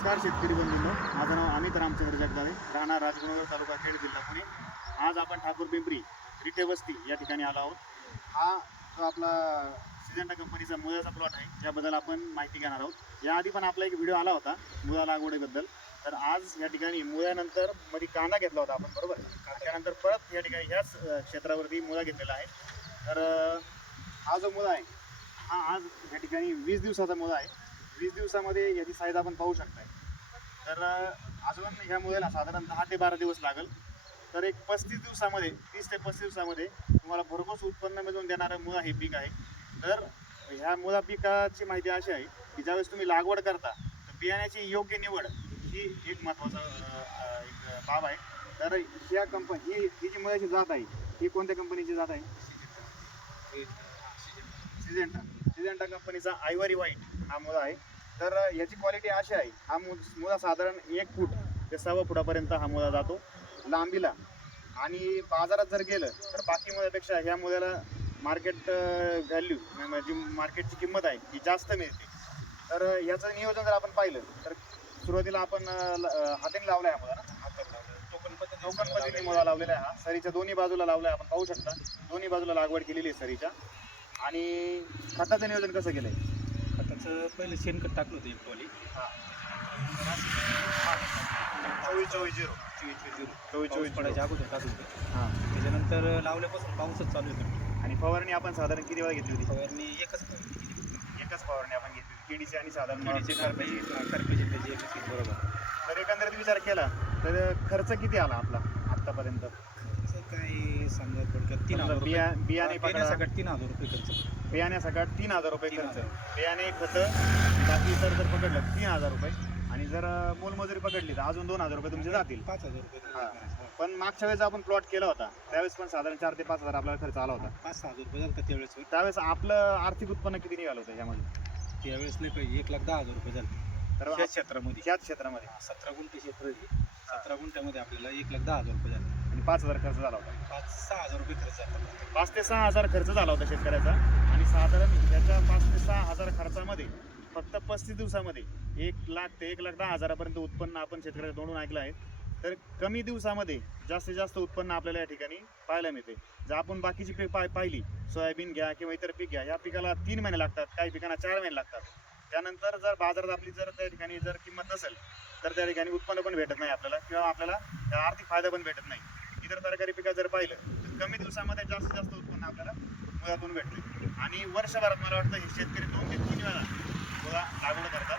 नमस्कार शेतकरी बंधूंनो. माझं नाव अमित रामचंद्र जगदाळे राहणार राजगुरुनगर तालुका खेड जिल्हा पुणे. आज आपण ठाकूर पिंपरी रिटे वस्ती या ठिकाणी आलो आहोत. हा जो आपला सिजंटा कंपनीचा मुळाचा प्लॉट आहे याबद्दल आपण माहिती घेणार आहोत. याआधी पण आपला एक व्हिडिओ आला होता मुळा लागवडीबद्दल. तर आज या ठिकाणी मुळ्यानंतरमध्ये कांदा घेतला होता आपण बरोबर? त्यानंतर परत या ठिकाणी ह्याच क्षेत्रावरती मुळा घेतलेला आहे. तर हा जो मुळा आहे हा आज या ठिकाणी वीस दिवसाचा मुळा आहे. वीस दिवसामध्ये याची साईज आपण पाहू शकताय. तर अजून ह्या मुळ्याला साधारण दहा ते बारा दिवस लागेल. तर एक पस्तीस दिवसामध्ये तीस ते पस्तीस दिवसामध्ये तुम्हाला भरघोस उत्पन्न मिळवून देणारं मुळा हे पीक आहे. तर ह्या मुळा पिकाची माहिती अशी आहे की ज्यावेळेस तुम्ही लागवड करता तर बियाण्याची योग्य निवड ही एक महत्त्वाचा अ, एक बाब आहे. तर ह्या कंपनी ही ही जी मुळ्याची जात आहे ही कोणत्या कंपनीची जात आहे? सिजेंटा सिजेंटा कंपनीचा आयवरी व्हाईट हा मुळा आहे. तर याची क्वालिटी अशी आहे हा मु मुळा साधारण एक फूट ते सव्वा फुटापर्यंत हा मुळा जातो लांबीला. आणि बाजारात जर गेलं तर बाकी मुळ्यापेक्षा ह्या मुळ्याला मार्केट व्हॅल्यू म्हणजे मार्केटची किंमत आहे ती जास्त मिळते. तर याचं नियोजन जर आपण पाहिलं तर सुरुवातीला आपण अ, हाताने लावला आहे हा मुळा ना? टोकन पद्धतीने लावलेला आहे हा. सरीच्या दोन्ही बाजूला लावला आहे आपण पाहू शकता. दोन्ही बाजूला लागवड केलेली आहे सरीच्या. आणि खताचं नियोजन कसं केलंय? खताचं पहिलं शेणखत टाकलं होतं एक टोली चोवीस चोवीस झिरो. चोवीस चोवीस झिरो. चोवीस चोवीस पडायच्या अगोदर टाकलं होतं. हां. त्याच्यानंतर लावल्यापासून पाऊसच चालू होता. आणि फवारणी आपण साधारण किती वेळा घेतली होती? फवारणी एकच फवारणी केली. एकच फवारणी आपण घेतली होती. केडीची आणि साधारण किडीची. करपाची करपाची त्याची एकच केली. बरोबर. तर एकंदरीत विचार केला तर खर्च किती आला आपला आतापर्यंत? काही समजा थोडक्यात? तीन हजार बिया रुपये बियाणे पकडा बियाण्यासकट तीन हजार रुपये खर्च. बियाण्यासकट तीन हजार रुपये तीन खर्च. बियाणे खत. बाकी इतर जर पकडलं तीन हजार रुपये. आणि जर मोलमजुरी पकडली तर अजून दोन हजार रुपये तुमचे जातील. पाच हजार रुपये हा. पण मागच्या वेळेस आपण प्लॉट केला होता. त्यावेळेस पण साधारण चार ते पाच हजार आपल्याला खर्च आला होता. पाच सहा हजार रुपये झालं त्यावेळेस. त्यावेळेस आपलं आर्थिक उत्पन्न किती निघालं होतं यामध्ये? त्यावेळेस नाही पाहिजे एक लाख दहा हजार रुपये झाले. तर क्षेत्रामध्ये. ह्याच क्षेत्रामध्ये. सतरा गुंठे क्षेत्र आहे. सतरा गुंठ्यामध्ये आपल्याला एक लाख दहा हजार रुपये झाले. पाच हजार खर्च झाला होता. पाच सहा हजार रुपये खर्च झाला पाच ते सहा हजार खर्च झाला होता शेतकऱ्याचा. आणि साधारण याच्या पाच ते सहा हजार खर्चामध्ये फक्त पस्तीस दिवसामध्ये एक लाख ते एक लाख दहा हजारापर्यंत उत्पन्न आपण शेतकऱ्याच्या तोंडून ऐकलं आहे. तर कमी दिवसामध्ये जास्तीत जास्त उत्पन्न आपल्याला या ठिकाणी पाहायला मिळते. जर आपण बाकीची पीक पाय पाहिली सोयाबीन घ्या किंवा इतर पीक घ्या या पिकाला तीन महिने लागतात काही पिकांना चार महिने लागतात. त्यानंतर जर बाजारात आपली जर त्या ठिकाणी जर किंमत नसेल तर त्या ठिकाणी उत्पन्न पण भेटत नाही आपल्याला किंवा आपल्याला आर्थिक फायदा पण भेटत नाही. इतर तरकारी पिकं जर पाहिलं तर कमी दिवसामध्ये जास्तीत जास्त उत्पन्न आपल्याला मुळातून भेटते आणि वर्षभरात मला वाटतं हे शेतकरी दोन ते तीन वेळा मुळा लागवड करतात.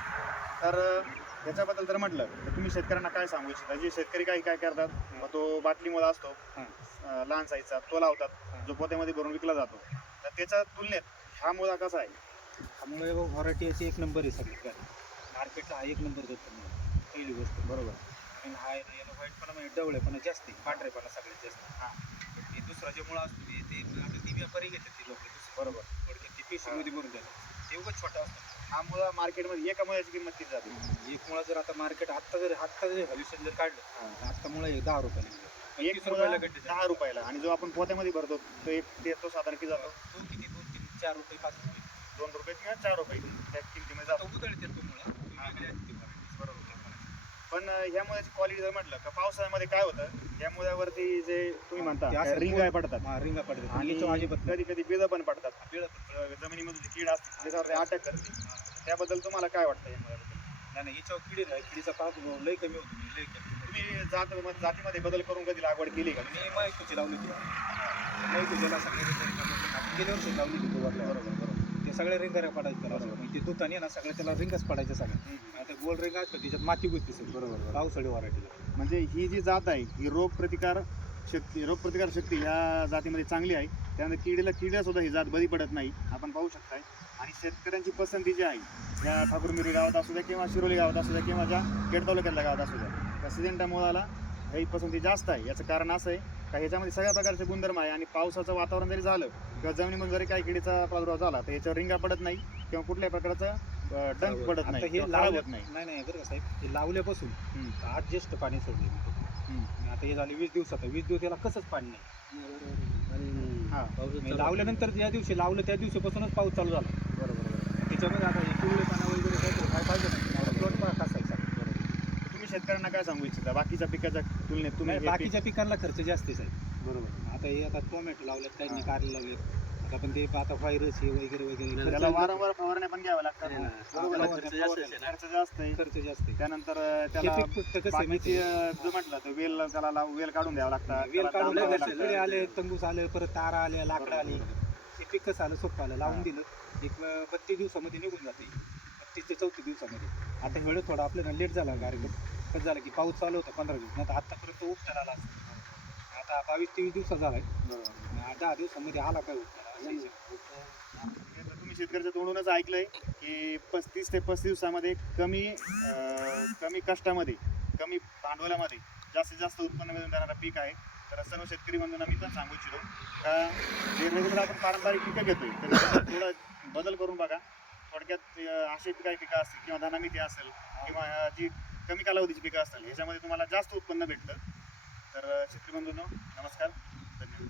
तर अं, याच्याबद्दल जर म्हटलं तर तुम्ही शेतकऱ्यांना काय सांगू इच्छिता? जे शेतकरी काही काय करतात मग तो बाटली मुळा असतो. अं, लहान साईजचा तो लावतात जो पोत्यामध्ये भरून विकला जातो. तर त्याच्या तुलनेत हा मुळा कसा आहे? त्यामुळे व्हरायटी याची एक नंबर आहे सगळ्यात मार्केटला हा एक नंबर देतो पहिली गोष्ट बरोबर. आणि हा याला व्हाईटपणा म्हणजे डवळेपणा जास्त पांढरेपणा सगळ्यात जास्त. हां. हे दुसरा जे मुळा असतो ते- ते आता ती व्यापारी घेतात ते लोक बरोबर. थोडक्यात ते पिशवीमध्ये भरून देतात. ते उगाच छोटा असतो. हा मुळा मार्केटमध्ये एका मुळ्याची किंमत किती जाते. एक मुळा जर आता मार्केट आत्ता जर आत्ता जर हल्युशन जर काढलं तर आत्ता मुळा एक दहा रुपयाला मिळतो. एक रुपयाला गड्डे दहा रुपयाला. आणि जो आपण पोत्यामध्ये भरतो तो एक ते तो साधारण किती जातो? तो किती दोन तीन चार रुपये पाच रुपये. दोन रुपये किंवा चार रुपये. त्या किमतीमध्ये जातो. आता उधळते तो मुळा तो वेगळी असते ती variety. बरोबर पण अं, ह्या मुळ्याची क्वालिटी जर म्हटलं का पावसाळ्यामध्ये काय होतं? या मुळ्यावरती जे तुम्ही म्हणता रिंग पडतात. हा रिंगा पडतात. आणि कधी कधी बिजं पण पडतात. जमिनीमध्ये कीड असते त्याच्यावर अटॅक करते. त्याबद्दल तुम्हाला काय वाटतं या मुळ्याबद्दल नाही नाही याच्यावर किडी नाही किडीचा पाप लय कमी होतो. मी लय कमी तुम्ही जात जातीमध्ये बदल करून कधी लागवड केली का? मी माहिती लावली होती. माहिती सगळे आपण गेल्या वर्षी लावली होती. बरोबर बरोबर. ते सगळे रिंगाऱ्या पडायचे त्याला. मग ते दुताने ना सगळ्या त्याला रिंगच पडायच्या सगळ्या. आता गोल रिंग असतो त्याच्यात माती गुजते सगळी. बरोबर, बरोबर. पावसाळी व्हरायटीला म्हणजे ही जी जात आहे ही रोग प्रतिकार शक्ती रोग प्रतिकार शक्ती ह्या जातीमध्ये चांगली आहे. त्यानंतर किडीला किड्या सुद्धा ही जात बरी पडत नाही आपण पाहू शकताय. आणि शेतकऱ्यांची पसंती जी आहे या ठाकूरमिरी गावात असू द्या किंवा शिरोली गावात असू द्या किंवा ज्या तालुक्यातल्या गावात असू द्या त्या सिजेंटा मुळाला ही पसंती जास्त आहे. याचं कारण असं आहे का ह्याच्यामध्ये सगळ्या प्रकारचे गुणधर्म आहे आणि पावसाचं वातावरण जरी झालं किंवा जमिनीमध्ये जरी काही किडीचा प्रादुर्भाव झाला तर याच्यावर रिंगा पडत नाही किंवा कुठल्याही प्रकारचा अं, डंक पडत आता नाही हे किंवा खराब लावलं होत नाही. नाही नाही बरं का साहेब. हे लावल्यापासून हम्म, आज ज्येष्ठ पाणी सोडले. मी हम्म. आणि आता हे झाले वीस दिवसात. वीस दिवस याला कसंच पाणी नाही. हा. लावल्यानंतर ज्या दिवशी लावलं त्या दिवशीपासूनच पाऊस चालू झाला. बरोबर त्याच्यामध्ये आता हे पिवळे पाना वगैरे काय काय पाहिजे. नाही प्लॉट पण कसा आहे सगळं शेतकऱ्यांना काय सांगू इच्छिता? बाकीच्या पिकाच्या तुलनेत तुम्ही नाही, हे पीक- बाकीच्या पिकांना खर्च जास्तच आहे बरोबर आता हे आता टोमॅटो लावलेत काही हा. कारले लावलेत आता पण ते आता व्हायरस हे वगैरे वगैरे त्याला वारंवार फवारण्या पण घ्याव्या लागतात. ना. बरोबर आपला आहे. खर्च जास्त आहे ना. खर्च जास्त आहे. खर्च जास्त आहे. त्यानंतर अं, हे त्याला पीक फक्त कसं आहे बाकीची माहिती आहे? अं, जो म्हटलं तर वेल त्याला लाव- वेल काढून द्यावं लागतात वेल त्याला काढून दाब द्यावं लागले, लागतं. किडे आले तंगूस आले परत तारा आल्या लाकडं आली. हे पीक कसं आलं? सोपं आलं. लावून. दिलं. एक अं, बत्तीस दिवसामध्ये निघून जाते. बत्तीस ते चौतीस दिवसामध्ये. आता वेळ थोडा आपल्याला लेट झाला कार्यक्रम कसं झालं की पाऊस चालू होता पंधरा दिवस. नाही आतापर्यंत उपचार आला असता. आता बावीस तेवीस दिवसात झालाय. बरोबर. दहा दिवसामध्ये आला काय उपचार तर तुम्ही शेतकऱ्याच्या तोंडूनच ऐकलंय की पस्तीस ते पस्तीस दिवसामध्ये कमी कमी कष्टामध्ये कमी भांडवलामध्ये जास्तीत जास्त उत्पन्न मिळून देणारं पीक आहे. तर सर्व शेतकरी बंधूंना मी पण सांगू इच्छितो का आपण पारंपरिक पिकं घेतोय. तर थोडं बदल करून बघा. थोडक्यात अशी काही पिकं असतील किंवा धनामिती असेल किंवा जी कमी कालावधीची पिकं असतील ह्याच्यामध्ये तुम्हाला जास्त उत्पन्न भेटतं. तर शेतकरी बंधू नमस्कार. धन्यवाद.